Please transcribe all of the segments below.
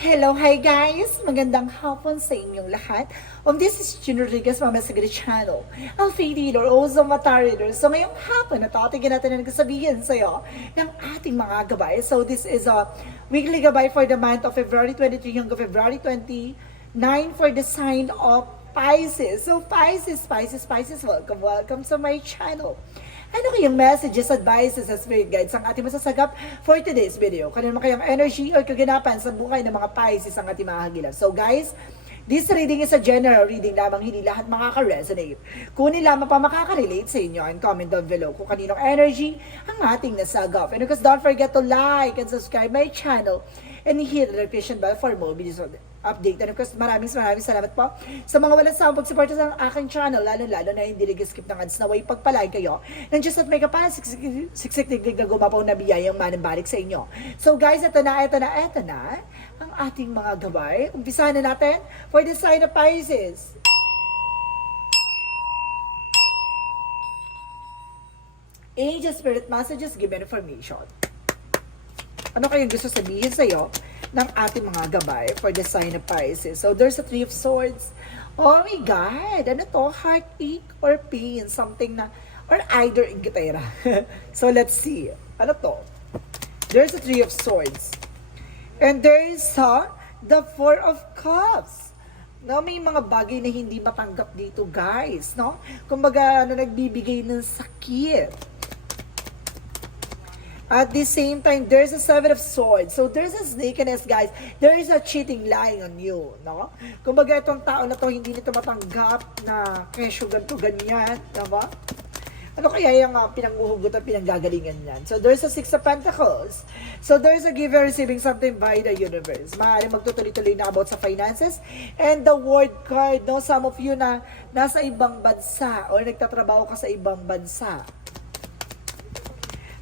Hello, hi guys! Magandang hapon sa inyong lahat. This is June Rodriguez, Mama Sagari Channel. Alfie Dealer, also Mata Reader. So ngayong hapon na tatigin natin ang kasabihin sa'yo ng ating mga gabay. So this is a weekly gabay for the month of February 23 hanggang February 29 for the sign of Pisces. So Pisces, welcome to my channel. Ano kayang messages, advices, at spirit guides ang ating masasagap for today's video? Kanino kayang energy or kaganapan sa buhay ng mga Pisces ang ating mahagilap? So guys, this reading is a general reading lamang, hindi lahat makaka-resonate. Kunin lamang pa makaka-relate sa inyo and comment down below kung kaninong energy ang ating nasagap. And of course, don't forget to like and subscribe my channel and hit the notification bell for more videos update. And of course, maraming salamat po sa mga walang sawang pagsuporta sa aking channel, lalo na hindi nag-skip ng ads na way pagpalay kayo ng Diyos at may kapal, siksik-tiglig na gumapaw na biyayang manambalik sa inyo. So guys, ito na ang ating mga gabay. Umpisahan na natin for the sign of Pisces. Angel Spirit Messages, give information. Ano kayong gusto sabihin sa'yo ng ating mga gabay for the sign of Pisces? So, there's a Three of Swords. Oh my God! Ano to? Heartache or pain? Something na, or either ingitera. So, let's see. Ano to? There's a Three of Swords. And there is the Four of Cups. No, may mga bagay na hindi matanggap dito, guys. No? Kumbaga, nagbibigay ng sakit. At the same time, there's a Seven of Swords. So, there's a snakiness, guys. There is a cheating lying on you, no? Kumbaga, itong tao na to, hindi nito matanggap na kesyo ganito, ganyan, diba? Ano kaya yung pinanguhugot at pinanggagalingan yan? So, there's a Six of Pentacles. So, there's a give and receiving something by the universe. Maaaring magtutuloy-tuloy na about sa finances. And the World card, no? Some of you na nasa ibang bansa or nagtatrabaho ka sa ibang bansa.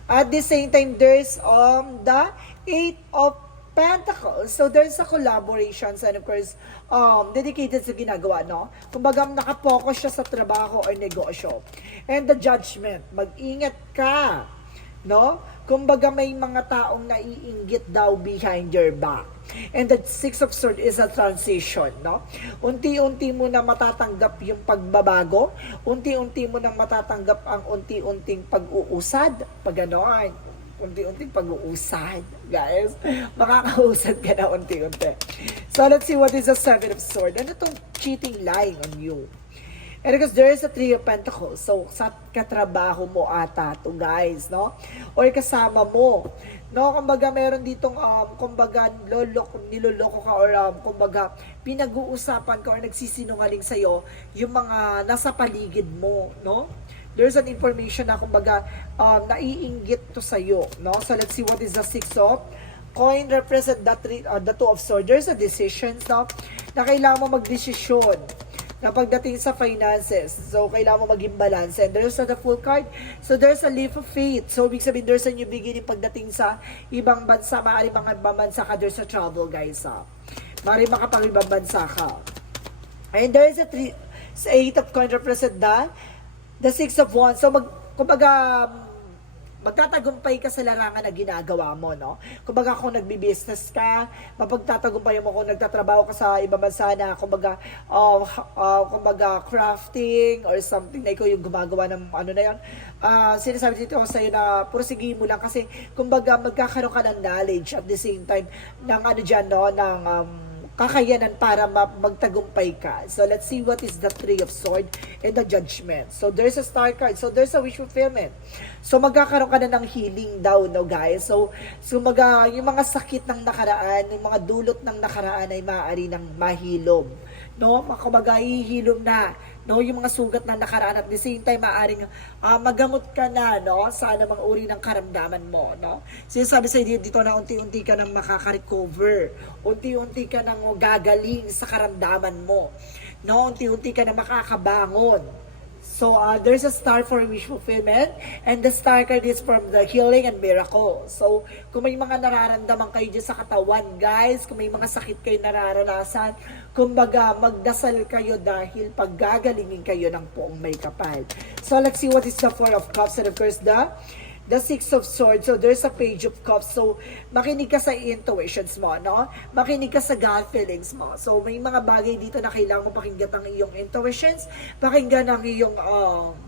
At the same time, there's the Eight of Pentacles. So, there's a collaboration and of course, dedicated sa ginagawa, no? Kumbaga, nakapokus siya sa trabaho or negosyo. And the Judgment, mag-ingat ka, no? Kumbaga, may mga taong naiinggit daw behind your back. And the Six of Swords is a transition, no? Unti-unti mo na matatanggap yung pagbabago, unti-unti mo na matatanggap ang unti-unting pag-uusad, pag gano'n, unti-unting pag-uusad, guys. Makakausad ka na unti-unti. So, let's see what is the Seven of Swords. Ano itong cheating lying on you? And because there is a Three of Pentacles, so sa katrabaho mo ata to, guys, no? Or kasama mo, no? Kumbaga meron ditong kumbaga niloloko ka or kumbaga pinag-uusapan ka or nagsisinungaling sa iyo yung mga nasa paligid mo, no? There's an information na kumbaga naiinggit to sa iyo, no? So let's see what is the Six of Coin represent the Two of Swords. There's a decisions, no? Na kailangan mo magdesisyon na pagdating sa finances. So, kailangan mo maging balance. And there's the Full card. So, there's a leap of faith. So, ibig sabihin, there's a new beginning pagdating sa ibang bansa. Maaari mga ibang bansa ka, there's a travel, guys. Maaari makapag-ibang bansa ka. And there's a Eight of Coins represent the Six of Wands. So, kumbaga, magtatagumpay ka sa larangan na ginagawa mo, no? Kumbaga kung nagbi-business ka, mapagtatagumpay mo kung nagtatrabaho ka sa ibang bansa na kumbaga crafting or something na ikaw yung gumagawa ng ano na yan. Sinasabi dito sa iyo na pursige mo lang kasi kumbaga magkakaroon ka ng knowledge at the same time ng ano dyan, no? Ng kakayanan para magtagumpay ka. So, let's see what is the Three of Swords and the Judgment. So, there's a Star card. So, there's a wish fulfillment. So, magkakaroon ka na ng healing daw, no, guys? So yung mga sakit ng nakaraan, yung mga dulot ng nakaraan ay maaari ng mahilom. No? Kumbaga, ihilom na, no? Yung mga sugat na nakaraan at the same time, maaaring magamot ka na, no? Sa anumang uri ng karamdaman mo, no? Sinasabi sa dito na unti-unti ka nang makaka-recover, unti-unti ka nang gagaling sa karamdaman mo, no? Unti-unti ka nang makakabangon. So, there's a star for wish fulfillment and the star card is from the healing and miracle. So, kung may mga nararamdaman kayo dyan sa katawan, guys, kung may mga sakit kayo nararanasan, kumbaga, magdasal kayo dahil paggagalingin kayo ng poong may kapal. So, let's see what is the Four of Cups and of course, the Six of Swords. So, there's a Page of Cups. So, makinig ka sa intuitions mo, no? Makinig ka sa gut feelings mo. So, may mga bagay dito na kailangan mo pakinggan ang iyong intuitions, pakinggan ang iyong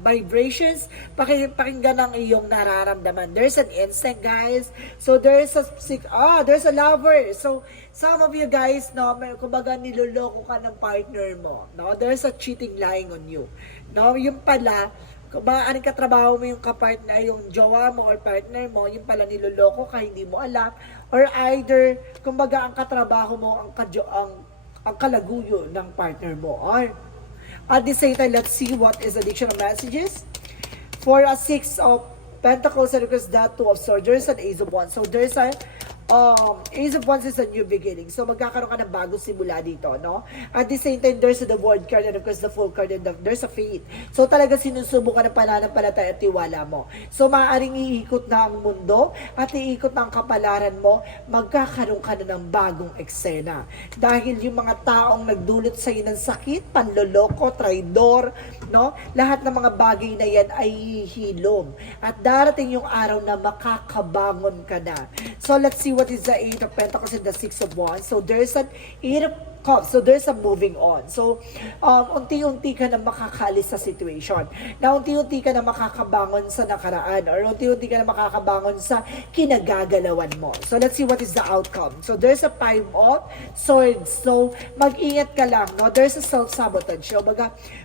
vibrations, pakinggan ang iyong nararamdaman. There's an instinct, guys. So, there's a lover. So, some of you guys, no, kumbaga niloloko ka ng partner mo, no? There's a cheating lying on you. No, yung pala, kung maaaring katrabaho mo yung kapartner, yung jowa mo or partner mo, yung pala niloloko ka, hindi mo alam, or either, kumbaga ang katrabaho mo, ang kalaguyo ng partner mo, or at the same time, let's see what is additional messages. For a Six of Pentacles, and because that Two of Swords, there's an Ace of Wands. So there's a Ace of Wands is a new beginning. So magkakaroon ka ng bagong simula dito, no? At the same time, there's the World card, and of course the Fool card, and there's a Faith. So talaga sinusubukan ng pananampalataya at tiwala mo. So maaaring iikot na ang mundo at iikot na ang kapalaran mo, magkakaroon ka na ng bagong eksena. Dahil yung mga taong nagdulot sa iyo ng sakit, panloloko, traidor, no? Lahat ng mga bagay na yan ay hihilom. At darating yung araw na makakabangon ka na. So let's see what is the Eight of Pentacles and the Six of Wands. So there's an Eight of Cups. So there's a moving on. So unti-unti ka na makakaalis sa situation. Na unti-unti ka na makakabangon sa nakaraan, or unti-unti ka na makakabangon sa kinagagalawan mo. So let's see what is the outcome. So there's a Five of Swords. So mag-ingat ka lang, no? There's a self-sabotage. So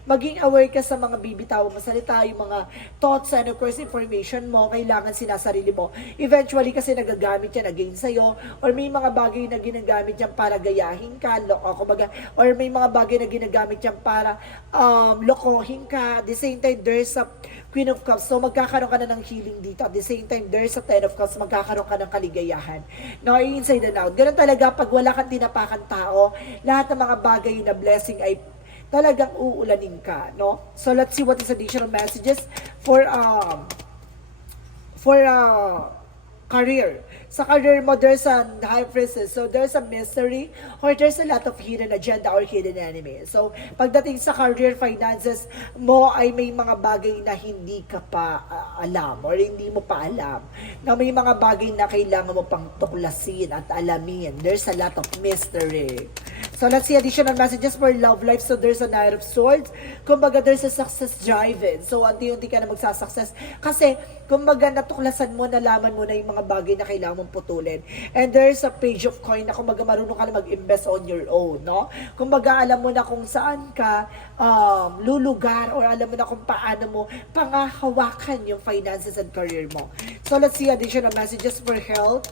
maging aware ka sa mga bibitaw mo salita, yung mga thoughts and of course information mo, kailangan sinasarili mo. Eventually kasi nagagamit yan against sa'yo, or may mga bagay na ginagamit yan para gayahin ka, or may mga bagay na ginagamit yan para lokohin ka. At the same time, there's a Queen of Cups. So magkakaroon ka na ng healing dito. At the same time, there's a Ten of Cups. Magkakaroon ka ng kaligayahan. No, inside and out. Ganun talaga, pag wala kang tinapakan tao, lahat ng mga bagay na blessing ay talagang uulanin ka, no? So let's see what is additional messages for career. Sa career mo, there's a High Priestess. So there's a mystery, or there's a lot of hidden agenda or hidden enemy. So pagdating sa career finances mo, ay may mga bagay na hindi ka pa alam, or hindi mo pa alam, na may mga bagay na kailangan mo pang tuklasin at alamin. There's a lot of mystery. So let's see additional messages for love life. So there's a Knight of Swords. Kumbaga there's a success driven. So unti-unti ka na magsasuccess. Kasi kumbaga natuklasan mo, nalaman mo na yung mga bagay na kailangan mong putulin. And there's a Page of Coin na kumbaga marunong ka na mag-invest on your own, no? Kumbaga alam mo na kung saan ka lulugar, or alam mo na kung paano mo pangahawakan yung finances and career mo. So let's see additional messages for health.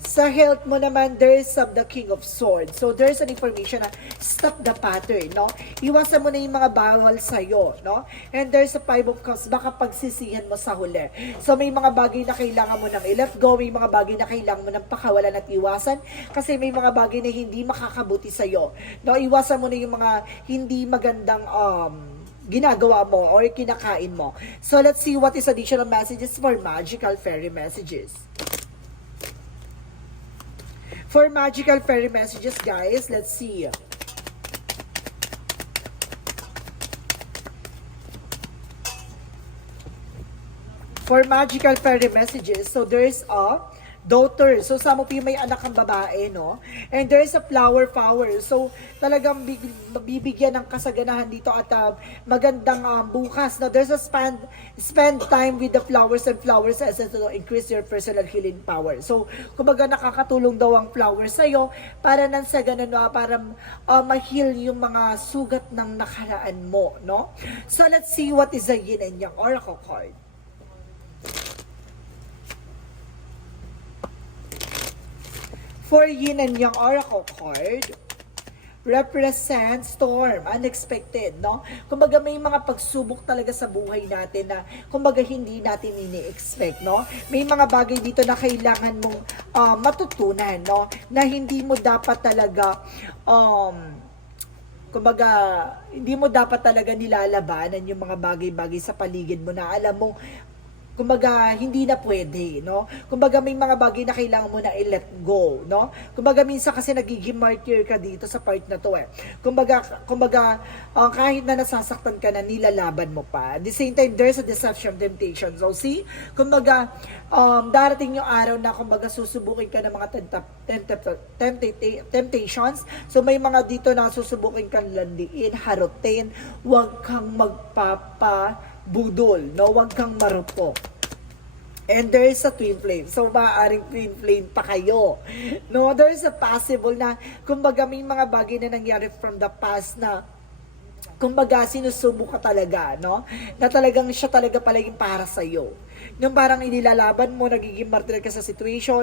Sa health mo naman, there's the King of Swords. So, there's an information na stop the pattern, no? Iwasan mo na yung mga bawal sa'yo, no? And there's a Five of Cups, baka pagsisihan mo sa huli. So, may mga bagay na kailangan mo nang i-let go, may mga bagay na kailangan mo nang pakawalan at iwasan, kasi may mga bagay na hindi makakabuti sa'yo. No? Iwasan mo na yung mga hindi magandang ginagawa mo or kinakain mo. So, let's see what is additional messages for magical fairy messages. For magical fairy messages, guys, let's see. For magical fairy messages, so there's a daughter. So, some of you may anak ang babae, no? And there's a flower power. So, talagang bibigyan ng kasaganahan dito at magandang bukas. No? There's a spend time with the flowers and flowers essence to increase your personal healing power. So, kumbaga nakakatulong daw ang flowers sa'yo para nang sa ganun, para ma-heal yung mga sugat ng nakaraan mo, no? So, let's see what is the yin and yang oracle card. For yin and yang oracle card, represent storm, unexpected, no? Kumbaga may mga pagsubok talaga sa buhay natin na kumbaga hindi natin ini-expect, no? May mga bagay dito na kailangan mong matutunan, no? Na hindi mo dapat talaga kumbaga hindi mo dapat talaga nilalabanan yung mga bagay-bagay sa paligid mo na alam mo kumbaga, hindi na pwede, no? Kumbaga, may mga bagay na kailangan mo na i-let go, no? Kumbaga, minsan kasi nagiging martyr ka dito sa part na to, eh. Kumbaga, kahit na nasasaktan ka na, nilalaban mo pa. At the same time, there's a deception, temptation. So, see? Kumbaga, darating yung araw na, kumbaga, susubukin ka ng mga temptations. So, may mga dito na susubukin kang landiin, harutin, huwag kang magpapabudol, no? Huwag kang marupok. And there is a twin flame. So, maaaring twin flame pa kayo. No, there is a possible na, kumbaga, may mga bagay na nangyari from the past na, kumbaga, sinusubo ka talaga, no? Na talagang siya talaga palaging para sa'yo. Yung parang inilalaban mo, nagiging martyr ka sa situation,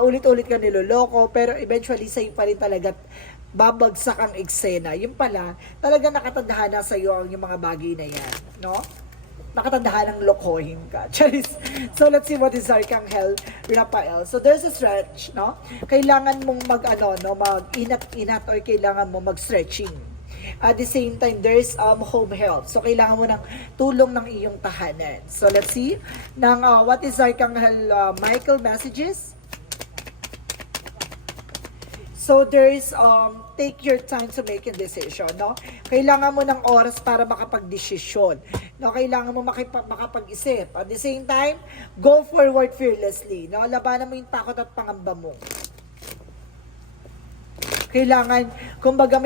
ulit-ulit ka niloloko, pero eventually sa'yo pa rin talaga babagsak ang eksena. Yung pala, talaga nakatandaan na sa'yo ang yung mga bagay na yan, no? Nakatandaan ng lokohin ka. Charis. So, let's see what is Archangel Raphael. So, there's a stretch, no? Kailangan mong mag-inat-inat or kailangan mo mag-stretching. At the same time, there's home health. So, kailangan mo ng tulong ng iyong tahanan. So, let's see. What is Archangel Michael messages? So, there's, take your time to make a decision, no? Kailangan mo ng oras para makapag-desisyon. No? Kailangan mo makapag-isip. At the same time, go forward fearlessly, no? Labanan mo yung takot at pangamba mo. Kailangan, kumbaga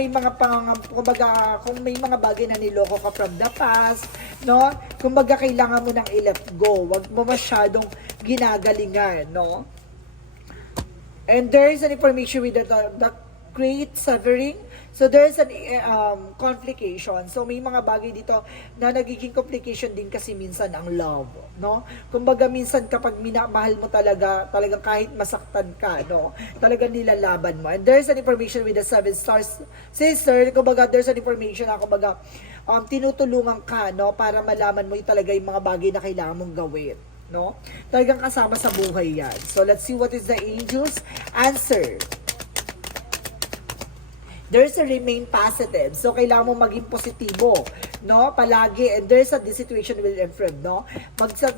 kung may mga bagay na niloko ka from the past, no? Kumbaga kailangan mo nang i-let go. Wag mo masyadong ginagalingan, no? And there is an information with the great severing. So there is an complication. So may mga bagay dito na nagiging complication din kasi minsan ang love, no? Kumbaga minsan kapag minamahal mo talagang kahit masaktan ka, no? Talagang nilalaban mo. And there's an information with the 7 stars sister. Kumbaga there's an information na kumbaga tinutulungan ka, no? Para malaman mo talaga yung mga bagay na kailangan mong gawin, no? Talagang kasama sa buhay yan. So let's see what is the angels answer. There's a remain positive. So, kailangan mo maging positibo, no? Palagi. And there's the situation will improve, no?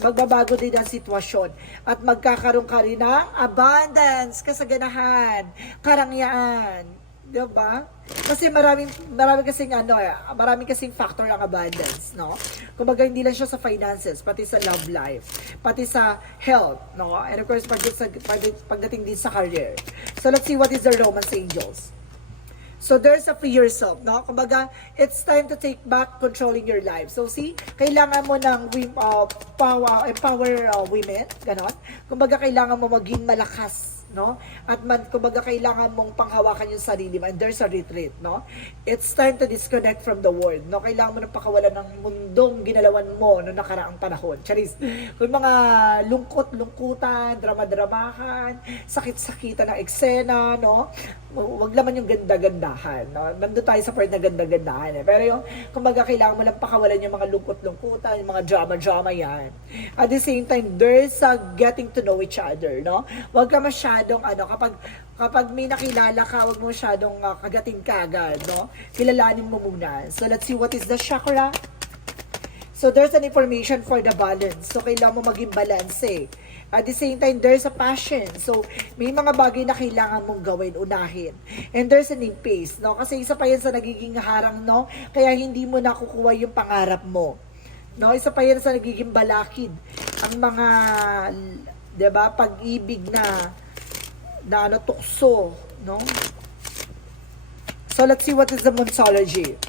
Magbabago din ang sitwasyon. At magkakaroon ka rin ng abundance, kasaganahan, karangyaan. Diba? Kasi marami kasing factor ang abundance, no? Kumbaga, hindi lang siya sa finances, pati sa love life, pati sa health, no? And of course, pagdating din sa career. So, let's see what is the Romance angels. So, there's a free yourself, no? Kumbaga, it's time to take back controlling your life. So, see, kailangan mo ng empower women, ganon. Kumbaga, kailangan mo maging malakas, no? At kumbaga, kailangan mong panghawakan yung sarili mo. And there's a retreat, no? It's time to disconnect from the world, no? Kailangan mo nang pakawalan ng mundong ginalawan mo noong nakaraang panahon. Charis, kung mga lungkot-lungkutan, drama-dramahan, sakit-sakitan ng eksena, no? Wag laman yung ganda-gandahan, no? Nandun tayo sa part na ganda-gandahan, eh. Pero yung, kumbaga, kailangan mo lang pakawalan yung mga lungkot-lungkutan, yung mga drama-drama yan. At the same time, there's a getting to know each other, no? Wag ka masyadong, kapag may nakilala ka, wag mo masyadong kagating kagad, no? Kilalanin mo muna. So, let's see what is the chakra. So, there's an information for the balance. So, kailangan mo maging balance, eh. At the same time, there's a passion. So, may mga bagay na kailangan mong gawin, unahin. And there's an pace, no? Kasi isa pa yan sa nagiging harang, no? Kaya hindi mo nakukuha yung pangarap mo. No? Isa pa yan sa nagiging balakid. Ang mga, diba, pag-ibig na tukso, no? So, let's see what is the Monsology.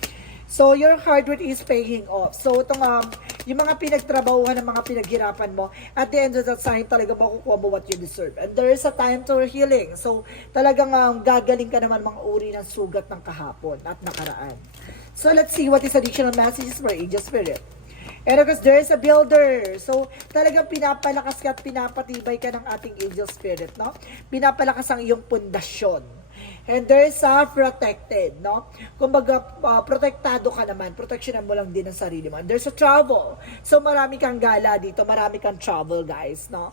So, your hard work is paying off. So, itong, yung mga pinagtrabahuhan ng mga pinaghirapan mo, at the end of the time, talaga makukuha mo what you deserve. And there is a time to healing. So, talagang gagaling ka naman mga uri ng sugat ng kahapon at nakaraan. So, let's see what is additional messages for Angel Spirit. And of course, there is a builder. So, talagang pinapalakas ka at pinapatibay ka ng ating Angel Spirit, no? Pinapalakas ang iyong pundasyon. And there is a protected, no? Kumbaga, protektado ka naman. Protectionan mo lang din ang sarili mo. And there's a travel. So, marami kang gala dito. Marami kang travel, guys, no?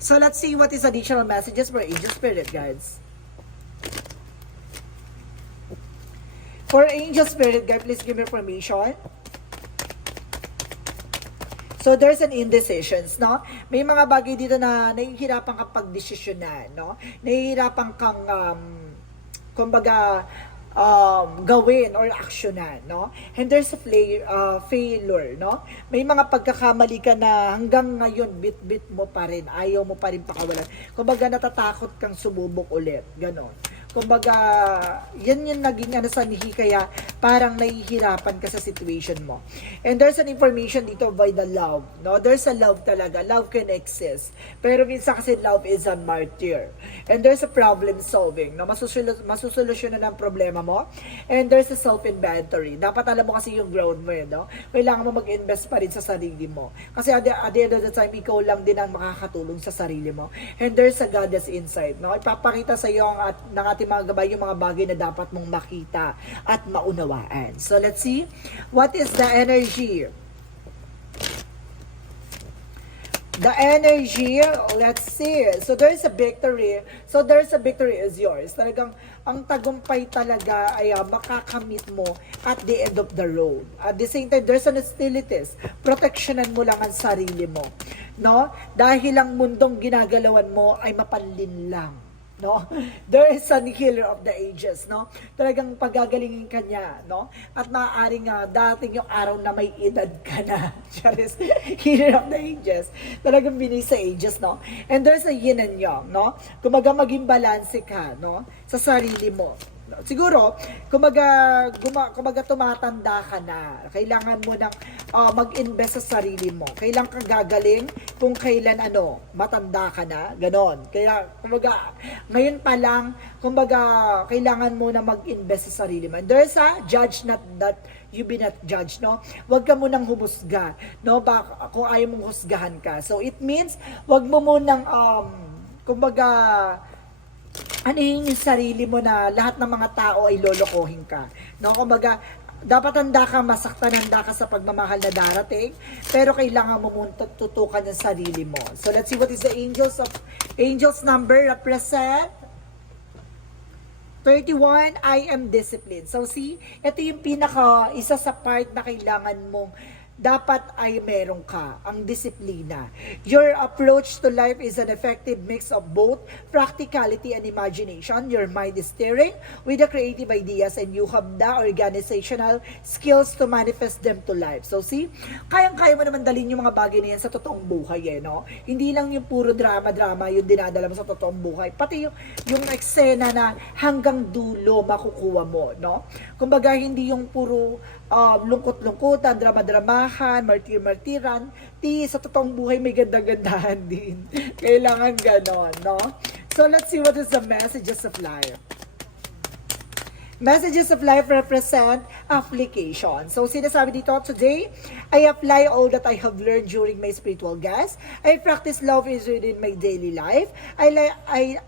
So, let's see what is additional messages for Angel Spirit, guys. For Angel Spirit, guys, please give me information. So there's an indecisions, no? May mga bagay dito na nahihirapan kang pagdesisyonan, no? Nahihirapan kang kumbaga gawin or aksyonan, no? And there's a failure, no? May mga pagkakamali ka na hanggang ngayon bit-bit mo pa rin, ayaw mo pa rin pakawalan. Kumbaga natatakot kang sumubok ulit, ganon. Kumbaga, yan yung naging sanhi, kaya parang nahihirapan ka sa situation mo. And there's an information dito by the love, no? There's a love talaga. Love can exist. Pero minsan kasi love is a martyr. And there's a problem solving, no? Masusolusyonan ng problema mo. And there's a self-inventory. Dapat alam mo kasi yung ground mo, no? Kailangan mo mag-invest pa rin sa sarili mo. Kasi at the end of the time, ikaw lang din ang makakatulong sa sarili mo. And there's a goddess inside, no? Ipapakita sa iyo ng ating mga gabay yung mga bagay na dapat mong makita at maunawaan. So let's see, what is the energy? The energy, let's see. So there's a victory. So there's a victory is yours. Talagang ang tagumpay talaga ay makakamit mo at the end of the road. At the same time, there's an hostilities. Protectionan mo lang ang sarili mo, no? Dahil ang mundong ginagalawan mo ay mapanlin lang, no? There is a healer of the ages, no? Talagang pagagalingin ka niya, no? At maaaring dating yung araw na may edad ka na. Charis, healer of the ages. Talagang binis sa ages, no? And there's a yin and yang, no? Kumaga maging balanse ka, no? Sa sarili mo. Siguro, kumaga tumatanda ka na, kailangan mo nang mag-invest sa sarili mo. Kailan ka gagaling kung kailan matanda ka na, ganon. Kaya, kumaga, ngayon pa lang, kumaga, kailangan mo na mag-invest sa sarili mo. And there's a judge not that you be not judged, no? Huwag ka munang humusga, no? Kung ayaw mong husgahan ka. So, it means, huwag mo munang, kumbaga, yung sarili mo na lahat ng mga tao ay lolokohin ka, no? Kumbaga, dapat handa ka, masaktan, handa ka sa pagmamahal na darating, pero kailangan mo muna tutukan yung sarili mo. So let's see what is the angels number represent 31. I am disciplined. So see, ito yung isa sa part na kailangan mong dapat ay meron ka, ang disiplina. Your approach to life is an effective mix of both practicality and imagination. Your mind is steering with the creative ideas and you have the organizational skills to manifest them to life. So see, kayang-kaya mo naman dalhin yung mga bagay na yan sa totoong buhay, no? Hindi lang yung puro drama-drama yung dinadala mo sa totoong buhay. Pati yung eksena na hanggang dulo makukuha mo, no? Kumbaga, hindi yung puro lungkot-lungkutan, drama-dramahan, martir-martiran, sa totoong buhay may ganda-gandahan din. Kailangan ganon, no? So, let's see what is the messages of life. Messages of life represent application. So, sinasabi dito, today, I apply all that I have learned during my spiritual guest. I practice love is within my daily life. I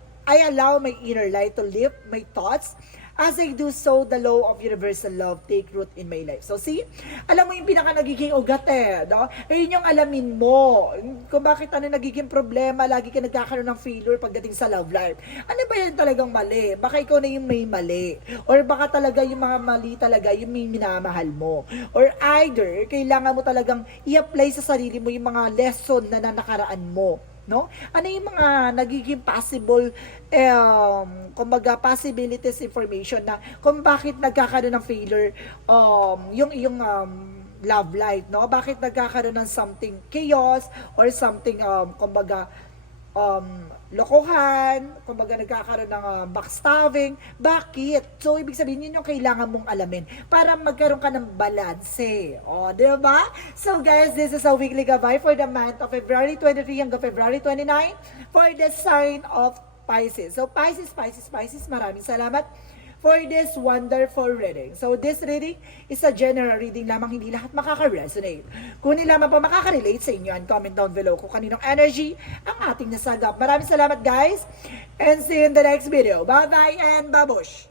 allow my inner light to lift my thoughts. As I do so, the law of universal love take root in my life. So see, alam mo yung pinaka nagiging ugat no? Ayun yung alamin mo. Kung bakit nagiging problema, lagi ka nagkakaroon ng failure pagdating sa love life. Ano ba yan talagang mali? Baka ikaw na yung may mali. Or baka talaga yung mga mali talaga yung may minamahal mo. Or either, kailangan mo talagang i-apply sa sarili mo yung mga lesson na nakaraan mo, no? Ano yung mga nagiging possible kumbaga possibilities information na kung bakit nagkakaroon ng failure yung love life, no? Bakit nagkakaroon ng something chaos or something kumbaga lokohan, kumbaga nagkakaroon ng backstabbing. Bakit? So, ibig sabihin, yun yung kailangan mong alamin para magkaroon ka ng balanse. O, di ba? So, guys, this is a weekly gabay for the month of February 23 hanggang February 29 for the sign of Pisces. So, Pisces, maraming salamat for this wonderful reading. So, this reading is a general reading lamang, hindi lahat makaka-resonate. Kung hindi lamang pa makaka-relate sa inyo, and comment down below kung kaninong energy ang ating nasagap. Maraming salamat, guys, and see you in the next video. Bye-bye and babush!